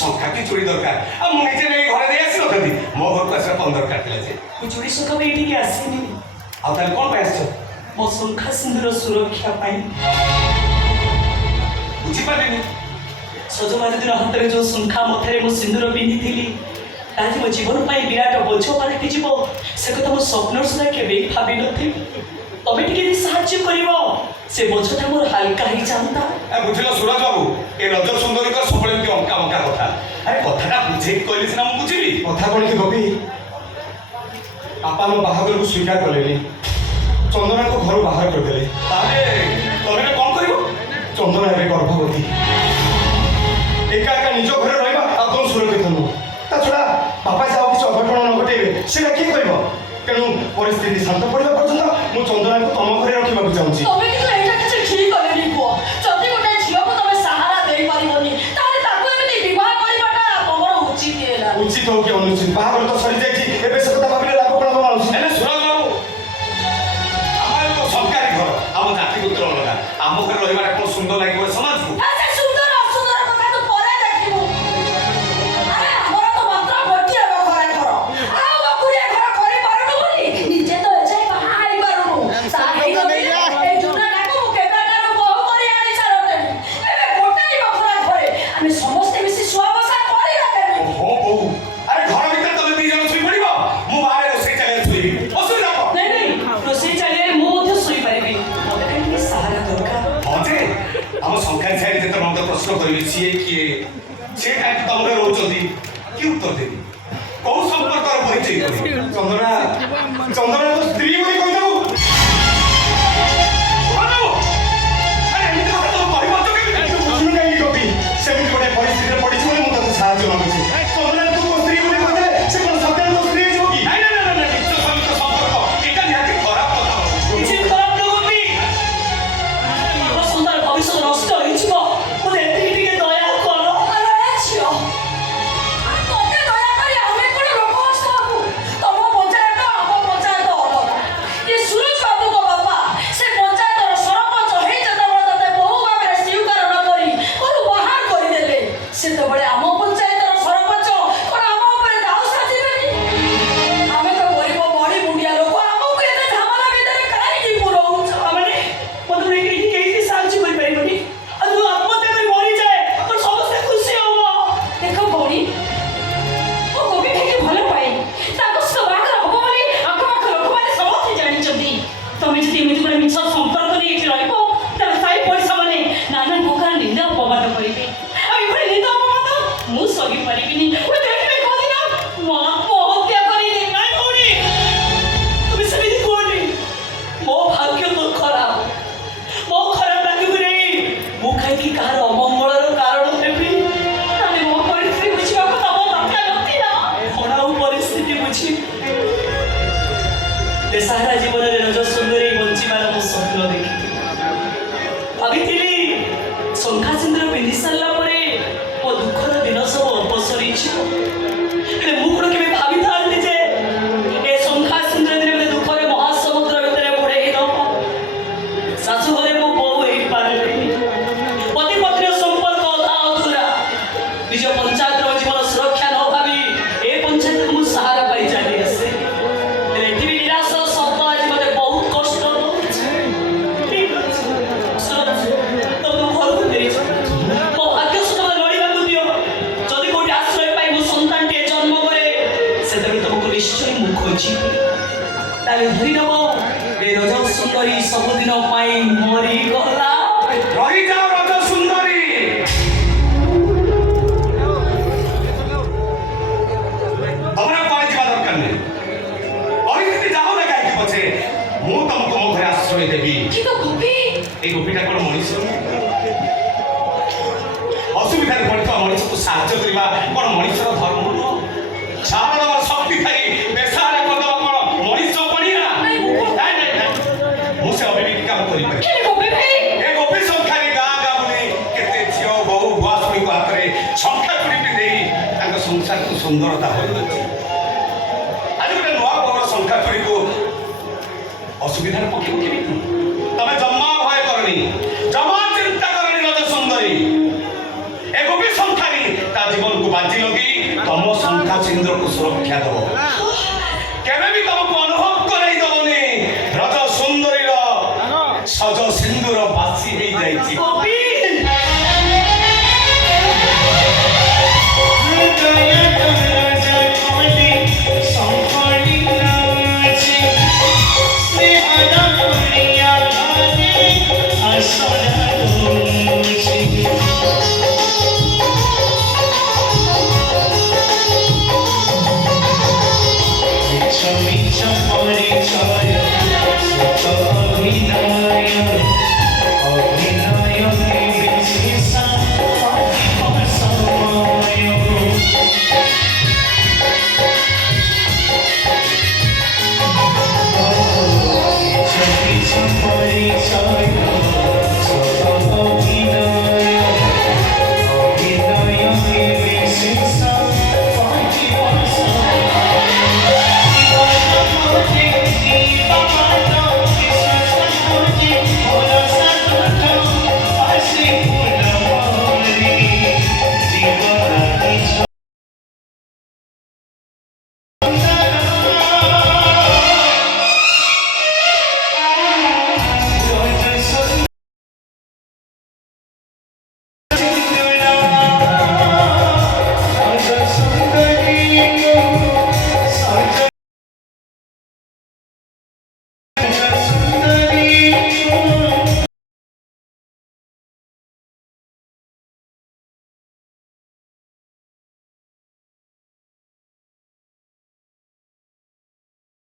ସଂଖ୍ୟାଟି ଚୁଡ଼ି ଦରକାର ଆଉ ମୁଁ ନିଜେ ନେଇ ଘରେ ଦେଇ ଆସିନଥାନ୍ତି ମୋ ଘରକୁ ଆସିବା 15 କାଟିଲା ଯେ ମୁଁ ଚୁଡ଼ି ଶଙ୍ଖା ପାଇଁ ଏଠିକି ଆସିନି। ଆଉ ତାହେଲେ କ'ଣ ପାଇଁ ଆସିଛ? ମୋ ଶଙ୍ଖା ସିନ୍ଦୁର ସୁରକ୍ଷା ପାଇଁ। ବୁଝିପାରିଲିନି। ସଜବାଜ ଦିନ ହାତରେ ଯେଉଁ ଶଙ୍ଖା ମଥାରେ ମୁଁ ସିନ୍ଦୁର ପିନ୍ଧିଥିଲି ଆଜି ମୋ ଜୀବନ ପାଇଁ ବିରାଟ ବୋଝ ପାଲଟିଯିବ ସେ କଥା ମୁଁ ସ୍ୱପ୍ନ ସୁଦ୍ଧା କେବେ ଭାବିନଥିଲି। ତମେ ଟିକେ ସାହାଯ୍ୟ କରିବ ସେ ବୋଝଟା ମୋର ହାଲକା ହେଇଯାନ୍ତା। ବୁଝିଲ ସୁରଜ ବାବୁ ଏ ରଜ ସୁନ୍ଦରୀଙ୍କ ସବୁବେଳେ ଏମିତି ଅଙ୍କା ଅଙ୍କା କଥା ଆରେ କଥାଟା ବୁଝେଇକି କହିଲେ ସିନା ମୁଁ ବୁଝିବି। କଥା କ'ଣ କି ଗୋପୀ ବାପା ମୋ ବାହାଘରକୁ ସ୍ୱୀକାର କଲେନି ଚନ୍ଦନାକୁ ଘରୁ ବାହାର କରିଦେଲେ। ତାହେଲେ ତମେ କ'ଣ କରିବ? ଚନ୍ଦନା ଏବେ ଗର୍ଭବତୀ ଏକା ଏକା ନିଜ ଘରେ ରହିବା ଆଉ କ'ଣ ସୁରକ୍ଷିତ ନୁହଁ। ତା ଛଡ଼ା ବାପା ଯେ ଆଉ କିଛି ଅଘଟଣ ନ ଘଟେଇବେ ସେଇଟା କିଏ କହିବ? ତେଣୁ ପରିସ୍ଥିତି ଶାନ୍ତ ପଡ଼ିବା ପର୍ଯ୍ୟନ୍ତ ମୁଁ ଚନ୍ଦନାକୁ ତମ ଘରେ ରଖିବାକୁ ଚାହୁଁଛି। ତମେ କିନ୍ତୁ ଏଇଟା କିଛି ଠିକ୍ କଲେନି ପୁଅ। ଯଦି ଗୋଟେ ଝିଅକୁ ତମେ ସାହାରା ଦେଇପାରିବନି ତାହେଲେ ତାକୁ ଏମିତି ବିବାହ କରିବାଟା ତମର ଉଚିତ ହେଲା। ଉଚିତ ହଉ କି ଅନୁଚିତ ବାହାଘର ତ ସରିଯାଇଛି ଏବେ ସେ କଥା ଭାବିଲେ ଲାଭ କ'ଣ ହବ ମାଉସୀ? ହେଲେ ସୁରଜ ବାବୁ ଆମର ଏକ ସରକାରୀ ଘର ଆମ ଜାତି ଗୋତ୍ର ଅଲଗା ଆମ ଘରେ ରହିବାଟା କ'ଣ ସୁନ୍ଦର ଲାଗିବ ସମାଜକୁ? ସେ ସୁନ୍ଦର ଅସୁନ୍ଦର କଥା ତୁ ପରେ ଦେଖିବୁ। ଆରେ ଆମର ତ ମାତ୍ର ଗୋଟିଏ ବଖରା ଘର ଆଉ ବଖୁରିଆ ଘର କରିପାରୁନୁ ବୋଲି ନିଜେ ତ ଏଯାଏ ବାହା ହେଇପାରୁନୁ। ଏଇ ଜୁନାଟାକୁ ମୁଁ କେବେଠାରୁ ବୋହୂ କରି ଆଣି ସାରନ୍ତେଣି। ଏବେ ଗୋଟାଏ ବଖରା ଘରେ ଆମେ ସମସ୍ତେ ମିଶି ଶୁଆ ବସା କରିବା କେମିତି? ଓହୋ ବୋଉ ଆରେ ଘର ଭିତରେ ତମେ 2 ଜଣ ଶୋଇ ପଡ଼ିବ ମୁଁ ବାହାରେ ରୋଷେଇ ଚାଲିରେ ଶୋଇବି ଅସୁବିଧା କ'ଣ? ନାଇଁ ରୋଷେଇ ଚାଲିଲେ ମୁଁ ମଧ୍ୟ ଶୋଇପାରିବି ମୋତେ କାହିଁକି ସାହାରା ଦରକାର। ହଁ ଯେ ଆମ ସଂଖ୍ୟା ସାଇଡ୍ ଯେତେ ମତେ ପ୍ରଶ୍ନ କରିବେ ସିଏ କିଏ ସିଏ କାହିଁକି ତମ ଘରେ ରହୁଛନ୍ତି କି ଉତ୍ତର ଦେବି କୋଉ ସମ୍ପର୍କର ପରିଚୟ ଦେବି? ଚନ୍ଦନା ଚନ୍ଦନା ତ ସ୍ତ୍ରୀ ବୋଲି କହିଦେବୁ। ଏମିତି କଥା ତମେ କହିପାରୁଛ କେମିତି? ବୁଝୁନୁ କାହିଁକି ଗୋପୀ ସେମିତି ଗୋଟେ ପରିସ୍ଥିତିରେ ପଡ଼ିଛି ବୋଲି ମୁଁ ତାକୁ ସାହାଯ୍ୟ ମାଗୁଛି। ଚନ୍ଦନା ତୁ ମୋ ସ୍ତ୍ରୀ ବୋଲି କହିଦେଲେ ସେ କ'ଣ ସତରେ ତୋ ସ୍ତ୍ରୀ ହେଇଯିବ କି? ନାଇଁ ନାଇଁ ନାଇଁ ନାଇଁ ନିଜ ସହିତ ସମ୍ପର୍କ ଏଇଟା ନିହାତି ଖରାପ କଥା ହବ। କିଛି ଖରାପ ନୁହନ୍ତି ମୋ ସୁନ୍ଦର ଭବିଷ୍ୟତ ନଷ୍ଟ ହେଇଯିବ ମୋତେ ଏତିକି ଟିକେ ଦୟା କର। ଆରେ ଝିଅ ତତେ ଦୟା କରି ଆମେ କ'ଣ ଲୋକ ଅଛୁ? ତମ ପଞ୍ଚାୟତ ଆମ ପଞ୍ଚାୟତ ଅଲଗା। ସୁନ୍ଦରତା ହୋଇଅଛି ଆଜି ଗୋଟେ ନୂଆ ପର ସଂଖ୍ୟା ଚୋରୀକୁ ଅସୁବିଧାରେ ପକେଇବ କେମିତି ତମେ ଜମା ଭୟ କରନି ଜମା ଚିନ୍ତା କରନି ରଜ ସୁନ୍ଦରୀ ଏ ଗୋପୀ ସଂଖ୍ୟାରୀ ତା ଜୀବନକୁ ବାଜି ଲଗେଇ ତମ ସଂଖ୍ୟା ସିନ୍ଦୁରକୁ ସୁରକ୍ଷା ଦେବ